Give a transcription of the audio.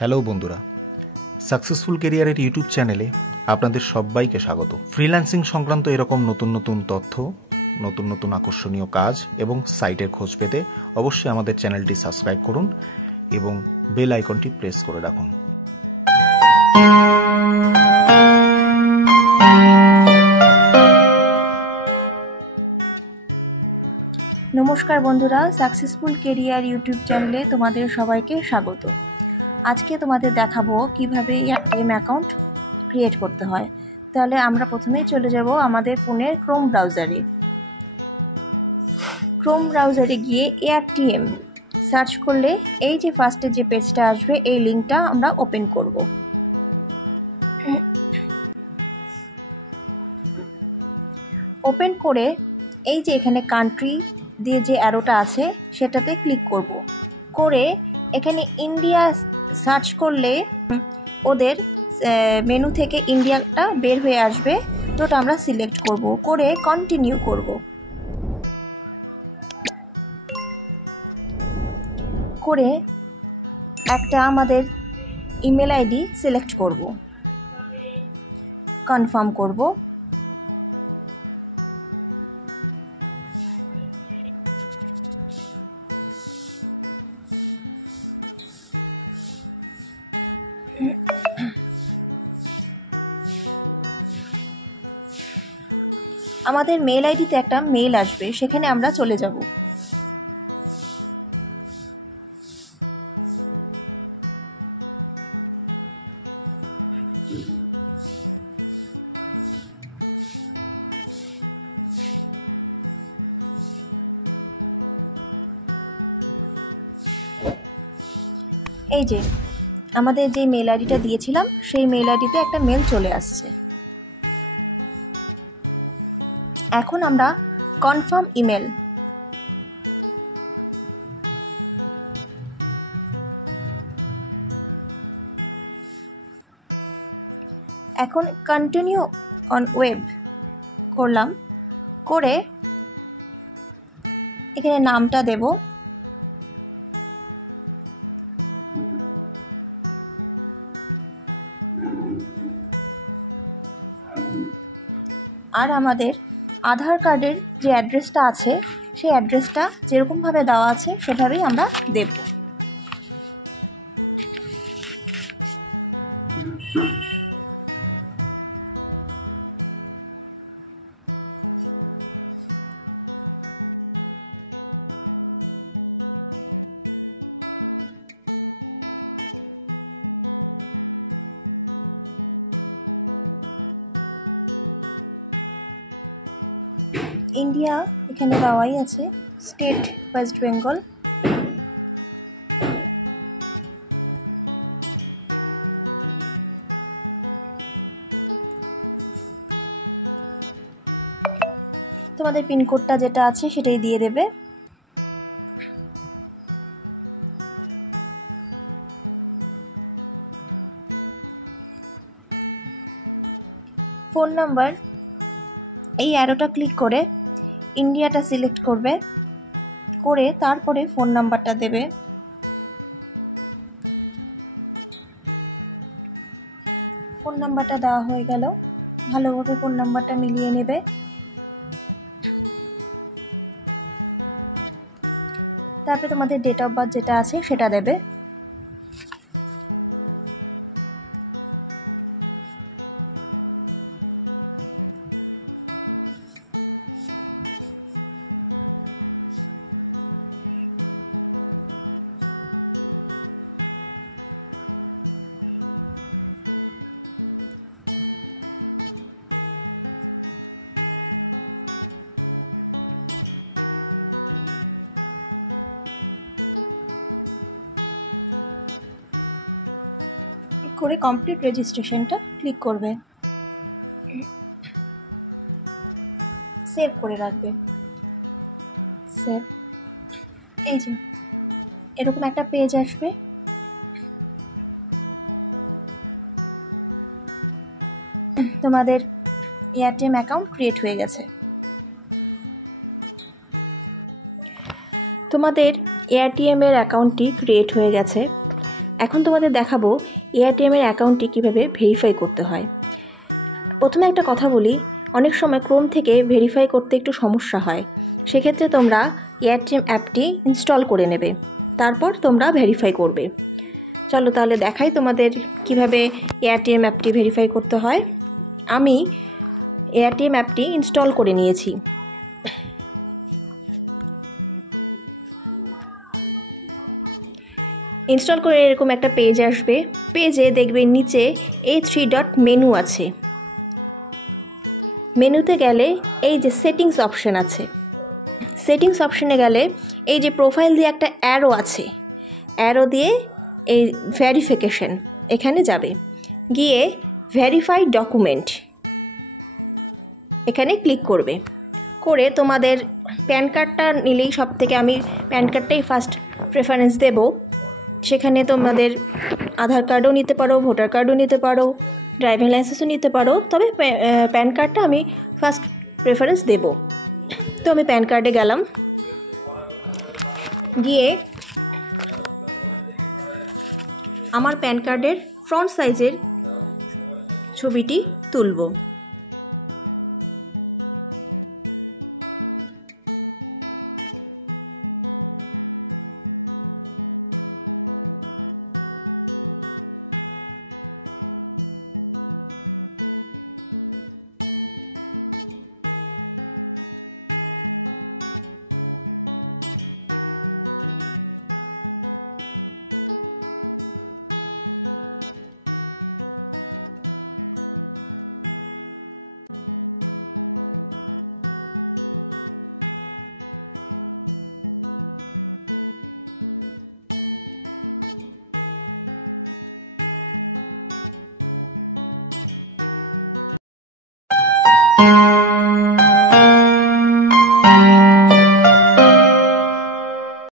Hello বন্ধুরা, successful ক্যারিয়ারের YouTube চ্যানেলে আপনাদের সবাইকে স্বাগত। ফ্রিল্যান্সিং সংক্রান্ত এরকম নতুন নতুন তথ্য, নতুন নতুন আকর্ষণীয় কাজ এবং সাইটের খোঁজ পেতে অবশ্যই আমাদের চ্যানেলটি সাবস্ক্রাইব করুন এবং বেল আইকনটি প্রেস করে রাখুন। নমস্কার বন্ধুরা, সাকসেসফুল ক্যারিয়ার ইউটিউব চ্যানেলে তোমাদের সবাইকে স্বাগত। আজকে তোমাদের দেখাবো কিভাবে এয়ারটেম অ্যাকাউন্ট ক্রিয়েট করতে হয়। তাহলে আমরা প্রথমেই চলে যাব আমাদের ফোনের ক্রোম ব্রাউজারে গিয়ে এয়ারটিএম সার্চ করলে এই যে ফার্স্টে যে পেজটা আসবে এই লিঙ্কটা আমরা ওপেন করব। ওপেন করে এই যে এখানে কান্ট্রি দিয়ে যে অ্যারোটা আছে সেটাতে ক্লিক করব। করে এখানে ইন্ডিয়া সার্চ করলে ওদের মেনু থেকে ইন্ডিয়াটা বের হয়ে আসবে, তো ওটা আমরা সিলেক্ট করব। করে কন্টিনিউ করব। করে একটা আমাদের ইমেল আইডি সিলেক্ট করব, কনফার্ম করব। আমাদের মেল আইডিতে একটা মেল আসবে, সেখানে আমরা চলে যাব। এই যে আমাদের যে মেল আইডিটা দিয়েছিলাম সেই মেল আইডিতে একটা মেল চলে আসছে। এখন আমরা কনফার্ম ইমেল, এখন কন্টিনিউ অন ওয়েব করলাম। করে এখানে নামটা দেব, আর আমাদের আধার কার্ডের যে অ্যাড্রেসটা আছে সেই অ্যাড্রেসটা যেরকমভাবে দেওয়া আছে সেভাবেই আমরা দেব। ইন্ডিয়া এখানে দেওয়াই আছে, স্টেট ওয়েস্ট বেঙ্গল। তোমাদের পিনকোডটা যেটা আছে সেটাই দিয়ে দেবে। ফোন নাম্বার, এই অ্যারোটা ক্লিক করে ইন্ডিয়াটা সিলেক্ট করবে। করে তারপরে ফোন নাম্বারটা দেবে। ফোন নাম্বারটা দেওয়া হয়ে গেল, ভালোভাবে ফোন নাম্বারটা মিলিয়ে নেবে। তারপরে তোমাদের ডেট অফ বার্থ যেটা আছে সেটা দেবে। করে কমপ্লিট রেজিস্ট্রেশনটা ক্লিক করবে, সেভ করে রাখবে। সেভ, এই যে এরকম একটা পেজ আসবে। তোমাদের এয়ারটেম অ্যাকাউন্ট ক্রিয়েট হয়ে গেছে। তোমাদের এয়ারটিএম এর অ্যাকাউন্টটি ক্রিয়েট হয়ে গেছে। এখন তোমাদের দেখাবো এআরটিএমের অ্যাকাউন্টটি কীভাবে ভেরিফাই করতে হয়। প্রথমে একটা কথা বলি, অনেক সময় ক্রোম থেকে ভেরিফাই করতে একটু সমস্যা হয়। সেক্ষেত্রে তোমরা এআরটিএম অ্যাপটি ইনস্টল করে নেবে, তারপর তোমরা ভেরিফাই করবে। চলো তাহলে দেখাই তোমাদের কিভাবে এআরটিএম অ্যাপটি ভেরিফাই করতে হয়। আমি এআরটিএম অ্যাপটি ইনস্টল করে নিয়েছি। ইনস্টল করে এরকম একটা পেজ আসবে। পেজে দেখবে নিচে এই 3 ডট মেনু আছে। মেনুতে গেলে এই যে সেটিংস অপশন আছে, সেটিংস অপশনে গেলে এই যে প্রোফাইল দিয়ে একটা অ্যারো আছে, অ্যারো দিয়ে এই ভেরিফিকেশন এখানে যাবে। গিয়ে ভেরিফাই ডকুমেন্ট এখানে ক্লিক করবে। করে তোমাদের প্যান কার্ডটা নিলেই সব থেকে, আমি প্যান কার্ডটাই ফার্স্ট প্রেফারেন্স দেব। সেখানে তোমাদের আধার কার্ডও নিতে পারো, ভোটার কার্ডও নিতে পারো, ড্রাইভিং লাইসেন্সও নিতে পারো, তবে প্যান কার্ডটা আমি ফার্স্ট প্রেফারেন্স দেব। তো আমি প্যান কার্ডে গেলাম, গিয়ে আমার প্যান কার্ডের ফ্রন্ট সাইজের ছবিটি তুলব।